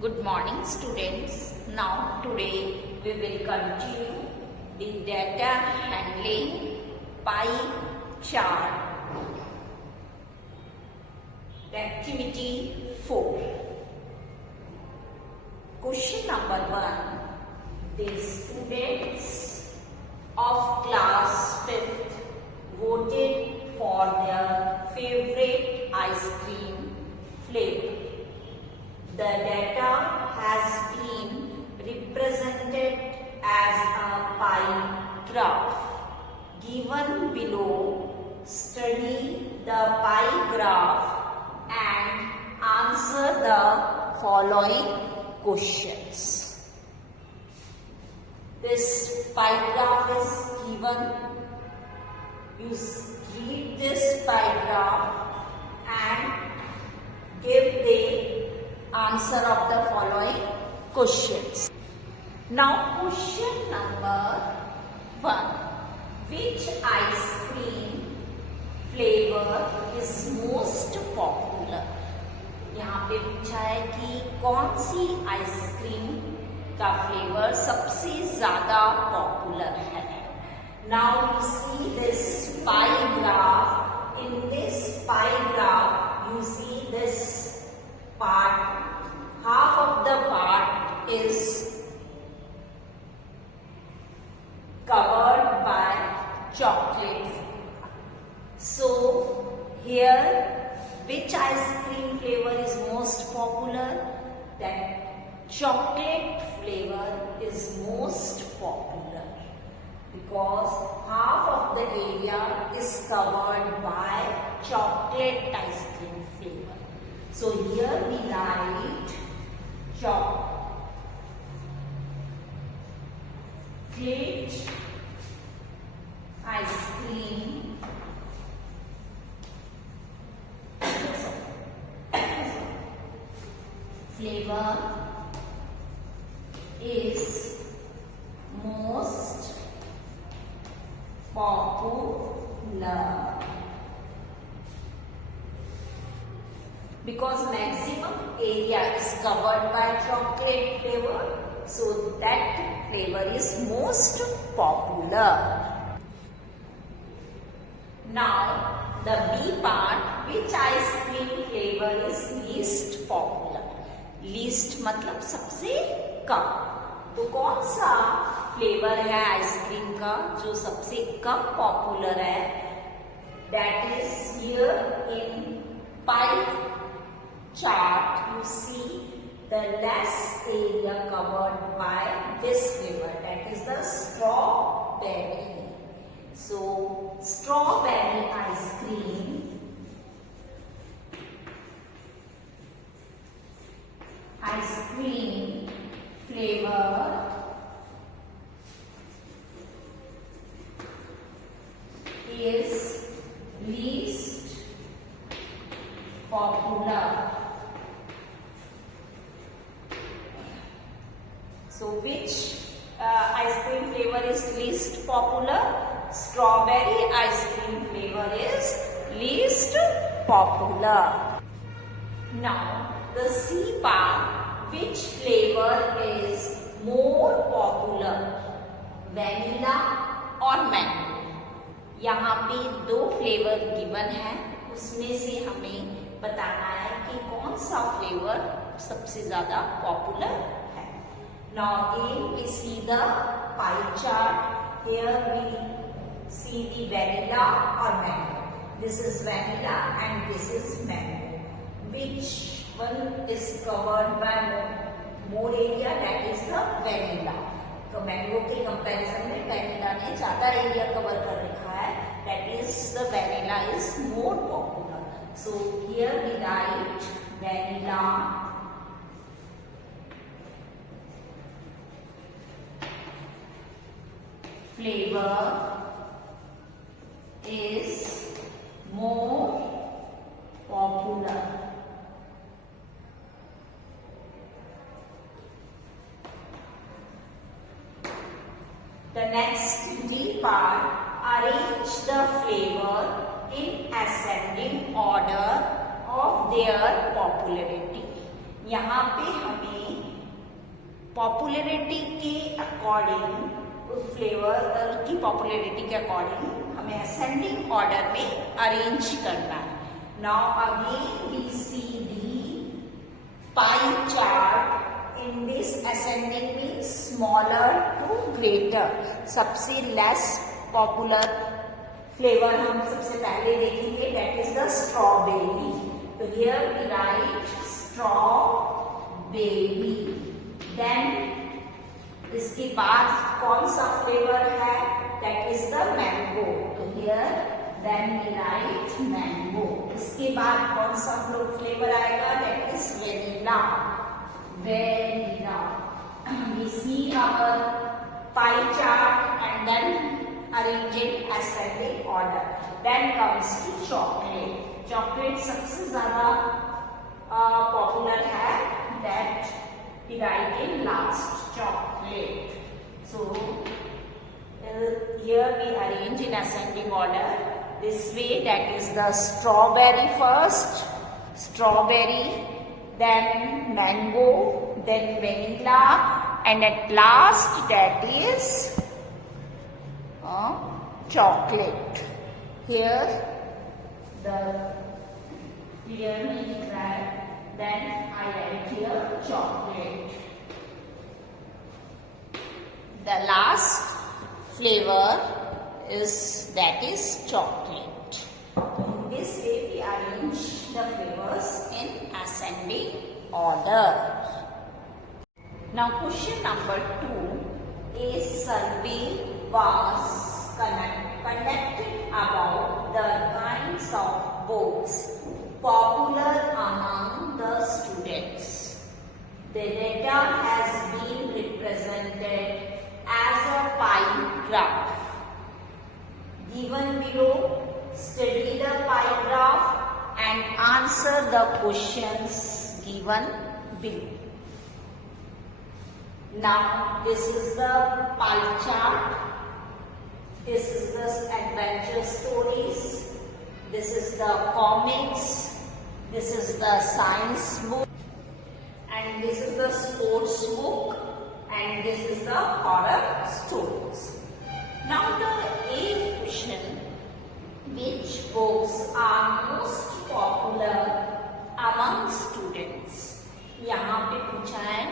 Good morning students. Now today we will continue the data handling pie chart activity 4. Question number 1. The students of class 5th voted for their favorite ice cream flavor. The data has been represented as a pie graph. Given below, study the pie graph and answer the following questions. This pie graph is given. You read this pie graph and give the answer of the following questions. Now question number 1. Which ice cream flavor is most popular? यहाँ पे पूछा है कि कौन सी ice cream का flavour सबसे ज्यादा popular है. Now you see this pie graph. In this pie graph you see this part. Half of the part is covered by chocolate. So here which ice cream flavor is most popular? That chocolate flavor is most popular because half of the area is covered by chocolate ice cream flavor. So here we write chocolate ice cream flavor is most popular because maximum area is covered by chocolate flavor, so that flavor is most popular. Now the B part, which ice cream flavor is least popular? Least मतलब सबसे कम. तो कौन सा flavour है ice cream का जो सबसे कम popular है? That is here in pie chart you see the less area covered by this flavor, that is the strawberry. So strawberry ice cream flavor is least popular. So which ice cream flavor is least popular? Strawberry ice cream flavor is least popular. Now the C part, which flavor is more popular? Vanilla or mango? यहाँ पे दो flavour given है, उसमें से हमें बताना है कि कौन सा फ्लेवर सबसे ज्यादा पॉपुलर है. Now again we see the pie chart. Here we see the vanilla or mango. This is vanilla and this is mango. Which one is covered by more area? That is the vanilla. तो mango के comparison में vanilla ने ज्यादा area cover कर रखा है. That is the vanilla is more popular. So here we write vanilla flavor is more popular. The next D part, arrange the flavor in ascending order of their popularity. यहाँ पे हमें popularity के according, उस flavour की popularity के according हमें ascending order में arrange करना है. Now again we see the pie chart. In this ascending means smaller to greater. सबसे लेस पॉपुलर फ्लेवर हम सबसे पहले देखेंगे, दैट इज द स्ट्रॉबेरी. तो here we write strawberry. Then इसके बाद कौन सा फ्लेवर है, दैट इज द मैंगो. तो here then we write mango. इसके बाद कौन सा फ्लेवर आएगा, that is vanilla. Vanilla. We see our pie chart and then arrange it ascending order. Then comes to chocolate. Chocolate सबसे ज्यादा पॉपुलर है, that we write in last. Chocolate. So here we arrange in ascending order this way, that is the strawberry first, strawberry, then mango, then vanilla, and at last that is chocolate. Here the clearly that, then I write here chocolate. The last flavor is, that is chocolate. In this way we arrange the flavors in ascending order. Now question number 2. A survey was conducted about the kinds of books popular among the students. The data has been represented as a pie graph. Given below, study the pie graph and answer the questions given below. Now this is the pie chart. This is the adventure stories. This is the comics. This is the science book. And this is the sports book. And this is the horror stories. Now the eighth question. Which books are most popular among students? यहाँ पे पूछा है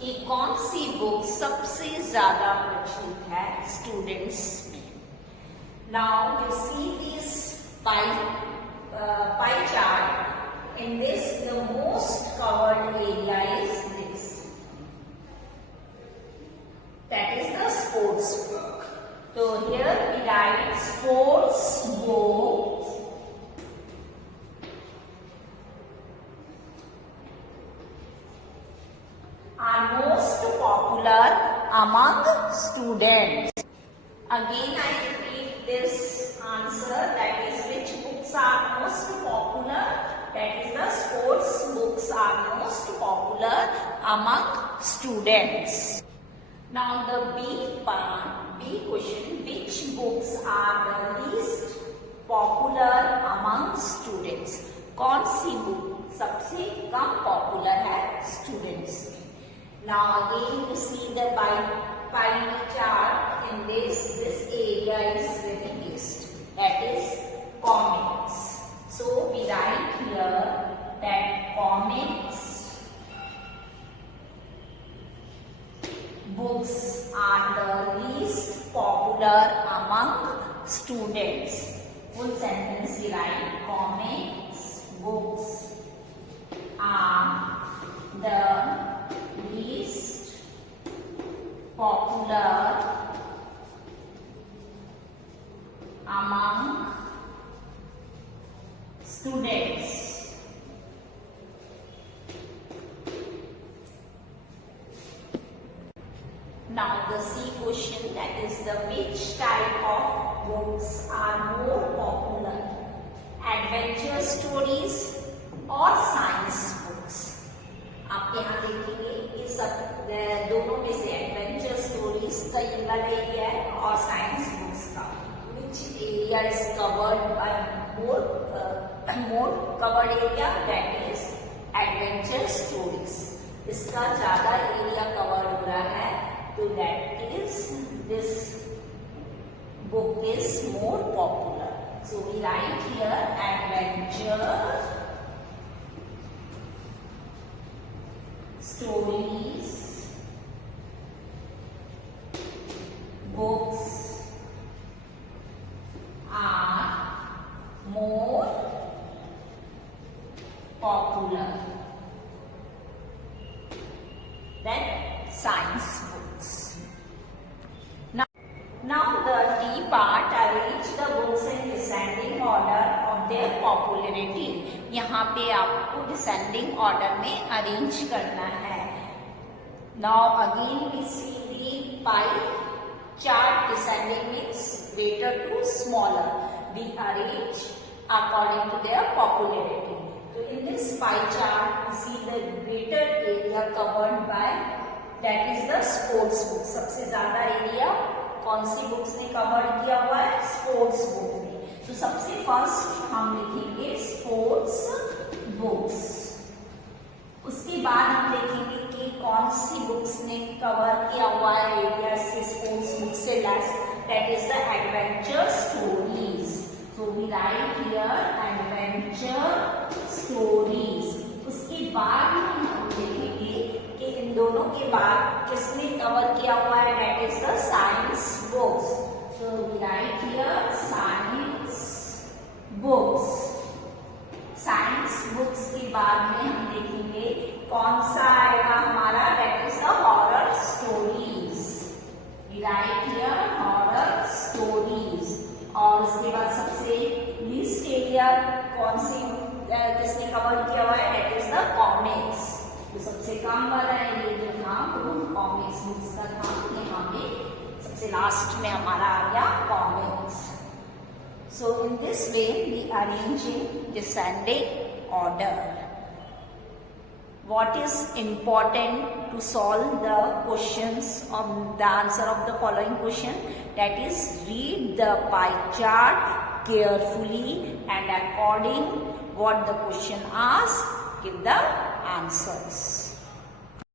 कि कौन सी book सबसे ज्यादा प्रचलित है स्टूडेंट्स में. Now you see this pie chart. In this the most covered area is this, that is the sports book. तो here we write sports book. Are most popular among students. Again I repeat this answer, that is which books are most popular, that is the sports books are most popular among students. Now the B question, which books are the least popular among students? कौन सी book सबसे कम popular है students में. Now again you see the pie chart. In this area is very least, that is comics. So we write here that comics books are the least popular among students. Full sentence we write, comics books are the least popular among students. Now the C question, that is the which type of books are more popular, adventure stories or science books? आप यहाँ देखेंगे ये सब दोनों में से adventure stories का ये वाला एरिया है और साइंस बुक्स का which area is covered by more covered area, that is adventure stories, इसका ज्यादा एरिया कवर हो रहा है, तो that is this book is more popular. So we write here adventure stories books are more popular than science books. Now the D part, arrange the books in descending order of their popularity. यहाँ पे आपको descending order में arrange करना है. Now again we see the pie chart descending means greater to smaller. We arrange according to their popularity. So in this pie chart, we see the greater area covered by, that is the sports book. सबसे ज्यादा area कौन सी books ने cover किया हुआ है? Sports book ने. तो सबसे फर्स्ट हम लिखेंगे स्पोर्ट्स बुक्स. उसके बाद हम देखेंगे कि कौन सी बुक्स ने कवर किया हुआ है एरिया से स्पोर्ट्स बुक से less, that is the adventure stories. So we write here adventure stories. उसके बाद हम देखेंगे कि इन दोनों के बाद किसने कवर किया हुआ है, that is the science books. So we write here science books. Science books के बाद में हम देखेंगे कौन सा आएगा हमारा, that is the horror stories. Write here horror stories. और उसके बाद सबसे लीस्ट एरिया कौन सी किसने कवर किया हुआ है, दैट इज द कॉमिक्स. तो सबसे कम वाला एरिया जो था वो कॉमिक्स बुक्स का था. यहाँ पे सबसे लास्ट में हमारा आ गया comics. So in this way we arrange in descending order. What is important to solve the questions of the answer of the following question? That is, read the pie chart carefully and according what the question asks, give the answers.